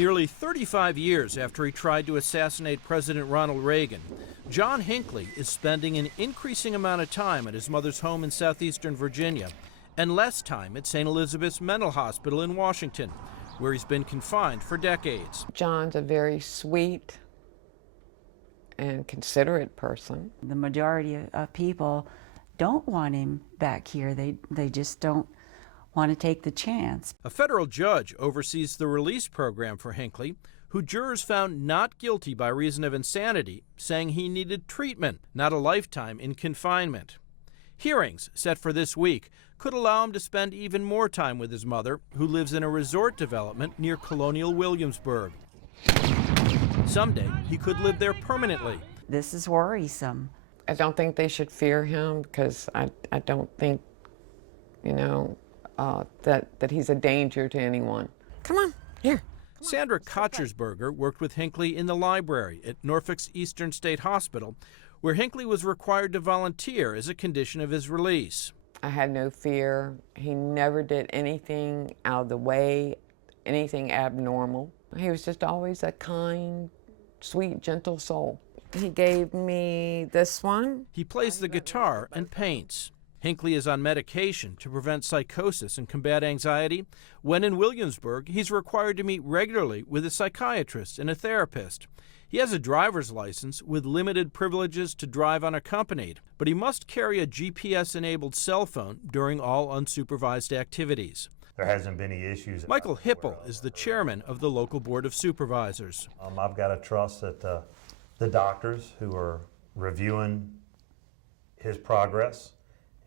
Nearly 35 years after he tried to assassinate President Ronald Reagan, John Hinckley is spending an increasing amount of time at his mother's home in southeastern Virginia and less time at St. Elizabeth's Mental Hospital in Washington, where he's been confined for decades. John's a very sweet and considerate person. The majority of people don't want him back here. They just don't want to take the chance. A federal judge oversees the release program for Hinckley, who jurors found not guilty by reason of insanity, saying he needed treatment, not a lifetime in confinement. Hearings set for this week could allow him to spend even more time with his mother, who lives in a resort development near colonial Williamsburg. Someday, he could live there permanently. This is worrisome. I don't think they should fear him because I don't think, that he's a danger to anyone. Come on, here. Sandra Courchorsperger worked with Hinckley in the library at Norfolk's Eastern State Hospital, where Hinckley was required to volunteer as a condition of his release. I had no fear. He never did anything out of the way, anything abnormal. He was just always a kind, sweet, gentle soul. He gave me this one. He plays the guitar and paints. Hinckley is on medication to prevent psychosis and combat anxiety. When in Williamsburg, he's required to meet regularly with a psychiatrist and a therapist. He has a driver's license with limited privileges to drive unaccompanied, but he must carry a GPS-enabled cell phone during all unsupervised activities. There hasn't been any issues. Michael HIPPLE is the chairman of the local board of supervisors. I've got to trust that the doctors who are reviewing his progress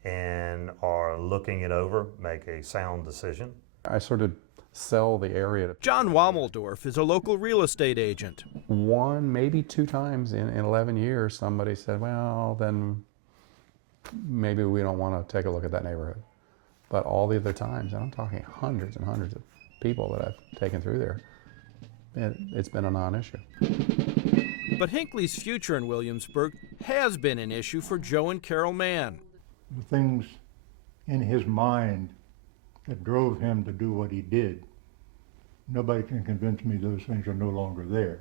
and are looking it over make a sound decision. I sort of sell the area. John WOMELDORF is a local real estate agent. One, maybe two times in 11 years, somebody said, well, then maybe we don't want to take a look at that neighborhood. But all the other times, and I'm talking hundreds and hundreds of people that I've taken through there, it's been a non-issue. But Hinckley's future in Williamsburg has been an issue for Joe and Carol Mann. The things in his mind that drove him to do what he did, nobody can convince me those things are no longer there.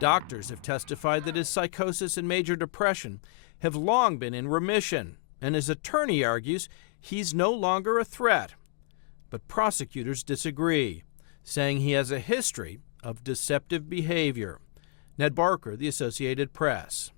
Doctors have testified that his psychosis and major depression have long been in remission, and his attorney argues he's no longer a threat. But prosecutors disagree, saying he has a history of deceptive behavior. Ned Barker, The Associated Press.